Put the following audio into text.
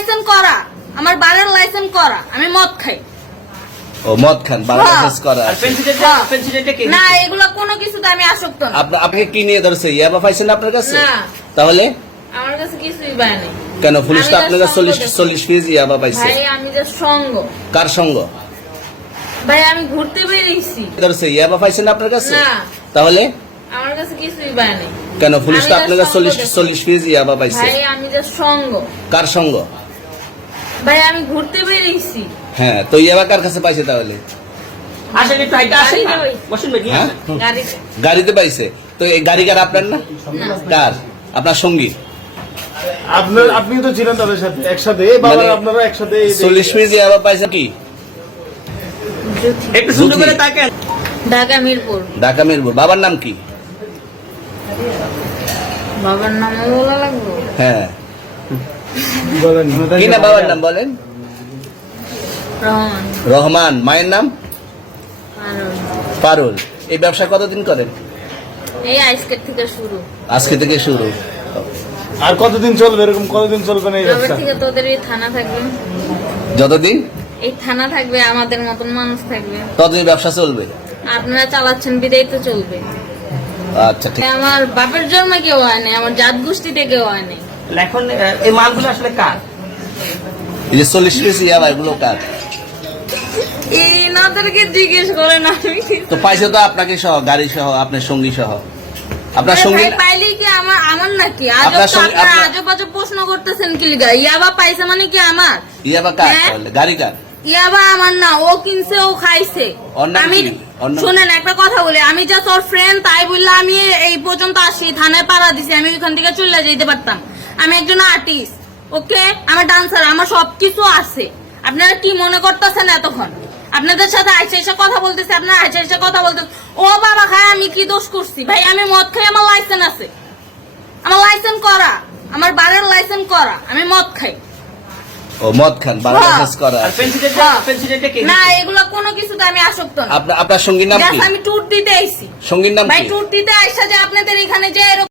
Licence করা, আমার বারের লাইসেন্স করা, আমি মদ খাই। ও মদ খান, বারের লাইসেন্স করা আর আছে। পেন্সিলটা কে না, দিছে? এগুলো কোনো কিছুতে আমি আসক্ত না। আপনি কি নিয়ে ধরছে? ইয়াবা পাইছেন আপনার কাছে? না, তাহলে আমার কাছে কিছুই পায় নাই। কেন পুলিশ তো আমি আপনার কাছে just সঙ্গ 40 কেজি ইয়াবা পাইছে? ভাই আমি যে সঙ্গ, কার সঙ্গ ভাই আমি ঘুরতে বেরিয়েছি। ধরছে? ইয়াবা পাইছেন আপনার কাছে? না, তাহলে আমার কাছে কিছুই পায় নাই। কেন পুলিশ তো আমি আপনার just কাছে সঙ্গ দেখছি। 40 কেজি ইয়াবা পাইছে? ভাই আমি যে সঙ্গ, কার সঙ্গ? ভাই আমি ঘুরতে বেরিয়েছি। হ্যাঁ, তো ইয়াবা কার কাছে পাইছে তাহলে? আসেন একটু আইটা আসেন না। গাড়িতে বসেন ভাই, নিয়ে হ্যাঁ? আসেন। গাড়িতে গাড়িতে পাইছে। তো এই গাড়ি কার, আপনার না? কার? আপনার সঙ্গী? আপনি তো ছিলেন তাদের সাথে একসাথে, এই বাবা মানে আপনারা একসাথে 40 কেজি ইয়াবা পাইছে কি? একটু সুন্দর বুঝি। করে তাকেন। ঢাকা মিরপুর। ঢাকা মিরপুর। বাবার নাম কি? বাবার নাম বলা লাগবে? হ্যাঁ, বলেন কি না বাবার নাম বলেন? রহমান। রহমান। মায়ের নাম? আরো। পারুল। এই ব্যবসা কতদিন করেন? এই আজকের থেকে শুরু। আজকে থেকে শুরু। আর কতদিন চলবে, এরকম কতদিন চলবে না এই এবার ব্যবসা? থেকে তোদের এই থানা থাকবে, যতদিন এই থানা থাকবে, আমাদের মতন মানুষ থাকবে। ততদিন ব্যবসা চলবে। আপনারা চালাচ্ছেন বিদায় তো চলবে। আচ্ছা, ঠিক। আমার বাপের জন্মে কেউ হয় নাই, আমার জাত গোষ্ঠীতে কেউ হয় নাই। এখন এই মালগুলো আসলে কার? এই যে 40 কেজি ইয়াবা, এগুলো কার? এই নাদেরকে জিজ্ঞেস করেন, আমি তো পাইছে তো আপনাকে সহ, গাড়ি সহ, আপনার সঙ্গী সহ। আপনার সঙ্গী পাইলে কি আমার নাকি? আপনার আজব তো সঙ্গে- আপনারা আপনার- আজব আজব প্রশ্ন করতেছেন কি লিগা? ইয়াবা পাইছে মানে কি আমার? ইয়াবা কার হ্যাঁ? তাহলে? গাড়ি কার? ইয়াবা আমার না, ও কিনছে, ও খাইছে। ওর নাম আমি কি? ওর নাম- শুনেন একটা কথা বলি, আমি জাস্ট ওর ফ্রেন্ড, তাই বললে আমি এই পর্যন্ত আসি, থানায় পাড়া দিছি, আমি ওইখান থেকে চলে যেতে পারতাম। আমি একজন আর্টিস্ট, ওকে, আমার ডান্সার, আমার সবকিছু আছে। আপনারা কি মনে করতেছেন এতক্ষণ? আপনাদের সাথে আইসা এসে কথা বলতেছে, আপনারা আইসা এসে কথা বলতেছে। ও বাবা খায়, আমি কি দোষ করছি? ভাই আমি মদ খাই, আমার লাইসেন্স আছে, আমার লাইসেন্স করা, আমার বারের লাইসেন্স করা, আমি মদ খাই। ও মদ খান, বারের লাইসেন্স করা আর আছে। পেন্সিলটা কে না, দিছে? এগুলো কোনো কিছুতে আমি আসক্ত না। আপনার সঙ্গীর নাম কি? Just আমি ট্যুর দিতে আইছি সঙ্গীর নাম ভাই, কি? ট্যুর দিতে আইসা যে আপনাদের এখানে যে এরকম